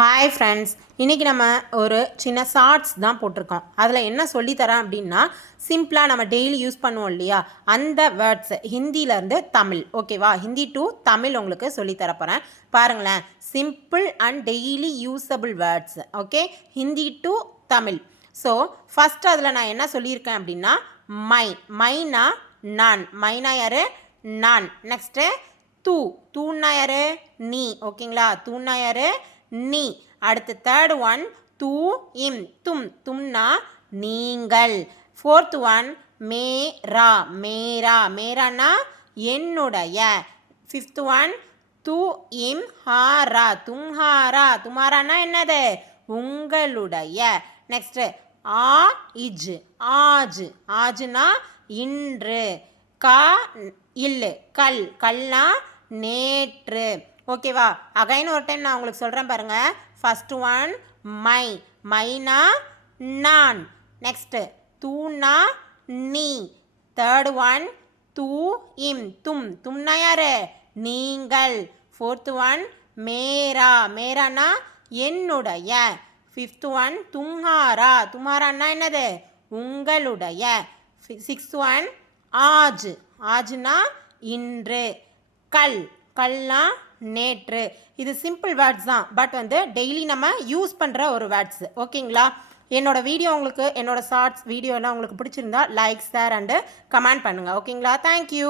Hi friends, இன்றைக்கி நம்ம ஒரு சின்ன ஷார்ட்ஸ் தான் போட்டிருக்கோம். அதில் என்ன சொல்லித்தரேன் அப்படின்னா, சிம்பிளாக நம்ம டெய்லி யூஸ் பண்ணுவோம் இல்லையா, அந்த வேர்ட்ஸ் ஹிந்தியிலேருந்து தமிழ், ஓகேவா? ஹிந்தி டு தமிழ் உங்களுக்கு சொல்லித்தரப்போகிறேன். பாருங்களேன், simple and daily usable words, okay? Hindi to Tamil. So first அதில் நான் என்ன சொல்லியிருக்கேன் அப்படின்னா, மைனா நான், மைனா யார்? நான். நெக்ஸ்ட்டு தூன்னா யார்? நீ, ஓகேங்களா? தூன்னா யார்? நீ. அடுத்து தேர்ட் ஒன் தூ இம், தும்னா நீங்கள். ஃபோர்த் ஒன் மேரா, மேரானா என்னுடைய. ஃபிஃப்த் ஒன் தூ இம் ஹாரா, தும்ஹாரானா என்னது? உங்களுடைய. நெக்ஸ்ட்டு இஜ், ஆஜ்னா இன்று. கல்னா நேற்று, ஓகேவா? அகைன் ஒரு டைம் நான் உங்களுக்கு சொல்கிறேன் பாருங்கள். ஃபஸ்ட்டு ஒன் மைனா நான். நெக்ஸ்ட்டு தூனா நீ. தேர்டு ஒன் தூ இம், தும்னா யாரு? நீங்கள். ஃபோர்த்து ஒன் மேரானா என்னுடைய. ஃபிஃப்த் ஒன் தும்ஹாரானா என்னது? உங்களுடைய. சிக்ஸ்த் ஒன் ஆஜ்னா இன்று. கல்னா நேற்று. இது சிம்பிள் வேர்ட்ஸ் தான், பட் டெய்லி நம்ம யூஸ் பண்ணுற ஒரு வேர்ட்ஸ், ஓகேங்களா? என்னோடய வீடியோ உங்களுக்கு, என்னோடய ஷார்ட்ஸ் வீடியோலாம் உங்களுக்கு பிடிச்சிருந்தா லைக், ஷேர் அண்டு கமெண்ட் பண்ணுங்கள், ஓகேங்களா? தேங்க்யூ.